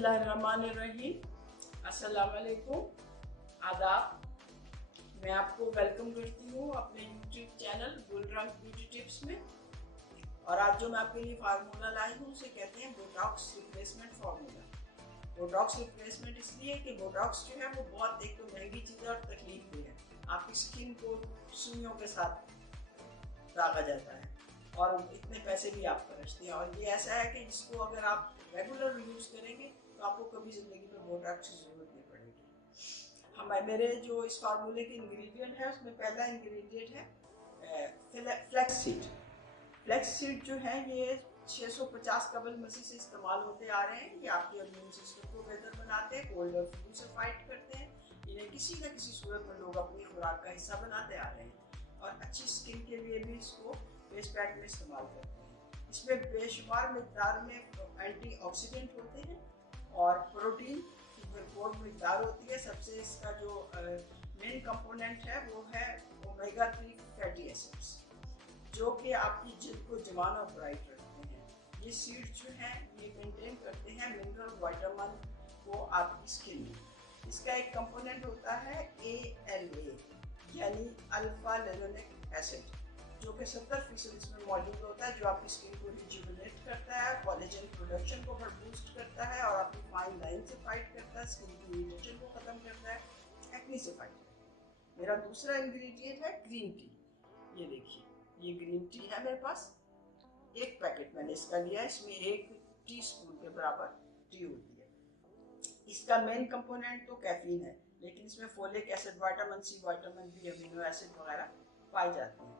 बिस्मिल्लाहिर्रहमानिर्रहीम। अस्सलाम वालेकुम, आदाब। मैं आपको वेलकम करती हूँ अपने यूट्यूब चैनल गुलरंग ब्यूटी टिप्स में। और आज जो मैं आपके लिए फार्मूला लाई हूँ उसे कहते हैं Botox replacement formula. Botox replacement इसलिए कि बोटॉक्स जो है वो बहुत एक तो महंगी चीज़ है और तकलीफ भी है। आपकी स्किन को सुइयों के साथ दागा जाता है और इतने पैसे भी आप खर्चते हैं। और ये ऐसा है कि जिसको अगर आप रेगुलर यूज़ करेंगे तो आपको कभी ज़िंदगी में बोटॉक्स की ज़रूरत नहीं पड़ेगी। मेरे जो इस फार्मूले के इंग्रेडिएंट है उसमें पहला इंग्रेडिएंट है फ्लैक्स सीड। फ्लैक्स सीड जो है ये 650 कबल मसीह से इस्तेमाल होते आ रहे हैं। ये आपके इम्यून सिस्टम को बेहतर बनाते हैं, कोल्ड और फ्लू से फाइट करते हैं। इन्हें किसी न किसी सूरत में लोग अपनी खुराक का हिस्सा बनाते आ रहे हैं और अच्छी स्किन के लिए भी इसको फेस पैक में इस्तेमाल करते हैं। इसमें बेशुमार मिकदार में एंटीऑक्सीडेंट होते हैं और प्रोटीन की भरपूर मिकदार होती है। सबसे इसका जो मेन कंपोनेंट है वो है ओमेगा 3 फैटी एसिड्स, जो कि आपकी जिल्द को जवान और ब्राइट रखते हैं। ये सीड्स जो हैं ये मेंटेन करते हैं मिनरल विटामिन को आपकी स्किन में। इसका एक कंपोनेंट होता है ALA यानी अल्फा लेनोलिक एसिड, जो कि 70% इसमें मौजूद होता है, जो आपकी स्किन को रिजुविनेट करता है, कोलेजन प्रोडक्शन को बूस्ट करता है और आपकी फाइन लाइन से फाइट करता है, स्किन की इरिटेशन को ख़त्म करता है, एक्ने से फाइट करता है। मेरा दूसरा इंग्रेडिएंट है ग्रीन टी। ये देखिए, ये ग्रीन टी है मेरे पास। एक पैकेट मैंने इसका लिया, इसमें 1 टीस्पून के बराबर टी होती है। इसका मेन कंपोनेंट तो कैफीन है, लेकिन इसमें folic acid, vitamin C, vitamin B, amino acid वगैरह पाए जाते हैं।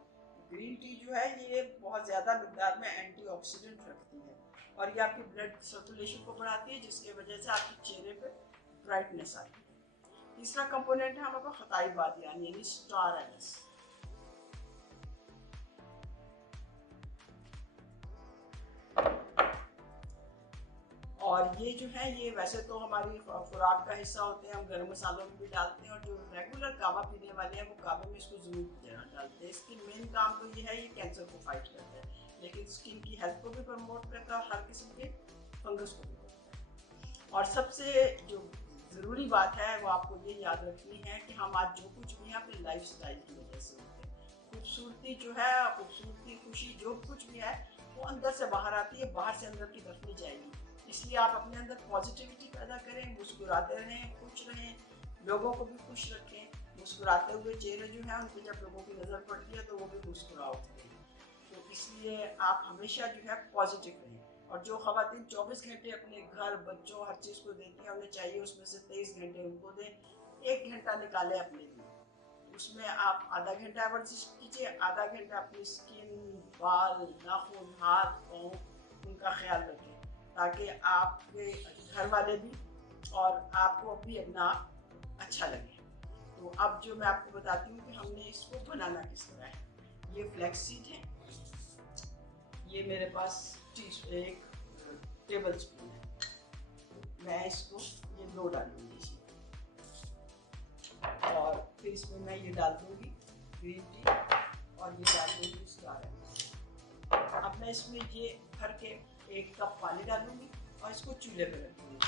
ग्रीन टी जो है ये बहुत ज़्यादा मिकदार में एंटीऑक्सीडेंट रखती है और ये आपकी ब्लड सर्कुलेशन को बढ़ाती है, जिसकी वजह से आपके चेहरे पे ब्राइटनेस आती है। तीसरा कंपोनेंट है हमारे पास खताई बादियान यानी स्टार एनिस। और ये जो है ये वैसे तो हमारी खुराक का हिस्सा होते हैं, हम गर्म मसालों में भी डालते हैं और जो रेगुलर कावा पीने वाले हैं वो कावे में इसको ज़रूर डालते हैं। इसकी मेन काम तो ये है, ये कैंसर को फाइट करता है, लेकिन स्किन की हेल्थ को भी प्रमोट करता है और हर किस्म के फंगस को भी रोकता है। और सबसे जो ज़रूरी बात है वो आपको ये याद रखनी है कि हम आज जो कुछ भी हैं अपने लाइफ स्टाइल की वजह से होते हैं। खूबसूरती जो है, खूबसूरती, खुशी जो कुछ भी है वो अंदर से बाहर आती है, बाहर से अंदर की तरफ नहीं जाएगी। इसलिए आप अपने अंदर पॉजिटिविटी पैदा करें, मुस्कुराते रहें, खुश रहें, लोगों को भी खुश रखें। मुस्कुराते हुए चेहरे जो हैं उन पर जब लोगों की नज़र पड़ती है तो वो भी मुस्कुरा उठते हैं। तो इसलिए आप हमेशा जो है पॉजिटिव रहें। और जो ख़वातीन 24 घंटे अपने घर, बच्चों, हर चीज़ को देती हैं, उन्हें चाहिए उसमें से 23 घंटे उनको दें। 1 घंटा निकालें अपने लिए, उसमें आप आधा घंटा वर्जिश कीजिए, आधा घंटा अपनी स्किन, बाल, नाखून, हाथ, पाँव उनका ख्याल रखें, ताकि आपके घर वाले भी और आपको भी अपना अच्छा लगे। तो अब जो मैं आपको बताती हूँ कि हमने इसको बनाना किस तरह है। ये फ्लैक्स सीड है, ये मेरे पास 1 टेबल स्पून है। मैं इसको ये 2 डालूंगी इसमें और फिर इसमें मैं ये डाल दूँगी ग्रीन टी और ये डाल दूँगी स्टार एनिस। अब मैं इसमें ये भर के 1 कप पानी डालूंगी और इसको चूल्हे पे रखूंगी।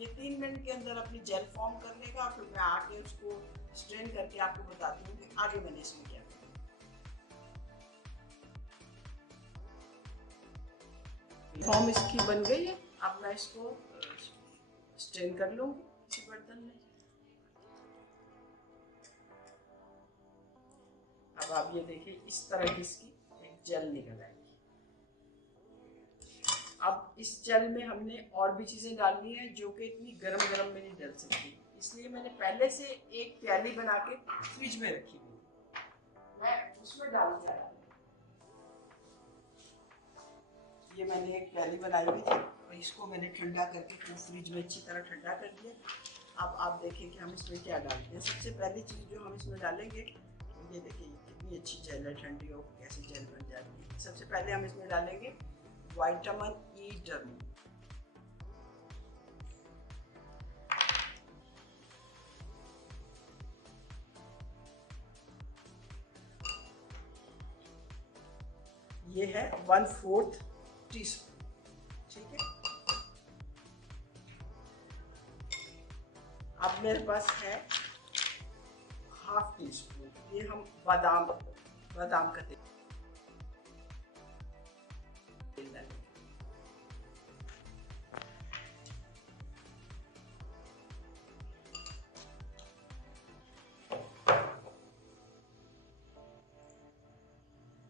ये 3 मिनट के अंदर अपनी जेल फॉर्म कर लेगा और फिर मैं आके उसको स्ट्रेन करके आपको बताती हूँ कि आगे मैंने इसमें क्या किया। फॉर्म इसकी बन गई है। अब मैं इसको स्ट्रेन कर लूँगी किसी बर्तन में। अब आप ये देखिए, इस तरह की इसकी एक जेल निकल आएगी। अब इस जेल में हमने और भी चीज़ें डालनी है जो कि इतनी गरम गरम में नहीं डल सकती, इसलिए मैंने पहले से एक प्याली बना के फ्रिज में रखी हुई, मैं उसमें डाल दिया। ये मैंने एक प्याली बनाई हुई थी और इसको मैंने ठंडा करके खूब फ्रिज में अच्छी तरह ठंडा कर दिया। अब आप देखें कि हम इसमें क्या डालते हैं। सबसे पहली चीज़ जो हम इसमें डालेंगे, ये देखिए कितनी अच्छी जेल है, ठंडी हो कैसी जेल बन जाती है। सबसे पहले हम इसमें डालेंगे विटामिन E डर्म। ये है 1/4 टीस्पून, ठीक है। अब मेरे पास है हाफ टी स्पून, ये हम बादाम का तेल डालेंगे।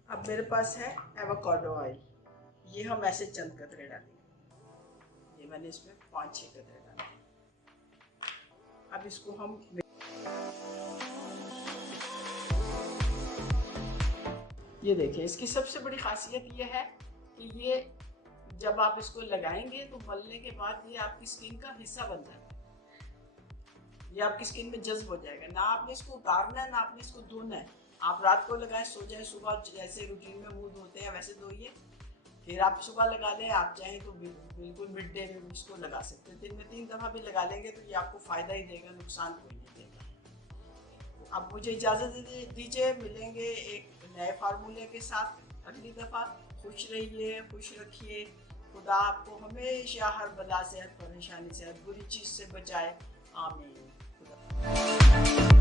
अब मेरे पास है एवोकाडो ऑयल, ये हम ऐसे चंद कतरे डालेंगे। ये मैंने इसमें 5-6 कतरे डाले। अब इसको हम ये देखिए, इसकी सबसे बड़ी खासियत ये है कि ये जब आप इसको लगाएंगे तो मलने के बाद ये आपकी स्किन का हिस्सा बन जाता है, ये आपकी स्किन में जज्ब हो जाएगा। ना आपने इसको उतारना है, ना आपने इसको धोना है। आप रात को लगाएं, सो जाए, सुबह जैसे रूटीन में मुंह धोते हैं वैसे धोइए, फिर आप सुबह लगा लें। आप चाहें तो बिल्कुल मिड डे में इसको लगा सकते हैं। दिन में 3 दफ़ा भी लगा लेंगे तो ये आपको फ़ायदा ही देगा, नुकसान कोई नहीं देगा। तो अब मुझे इजाज़त दीजिए, मिलेंगे एक नए फार्मूले के साथ अगली दफ़ा। खुश रहिए, खुश रखिए। खुदा आपको हमेशा हर बला से, हर परेशानी से, हर बुरी चीज़ से बचाए। आमीन। खुदा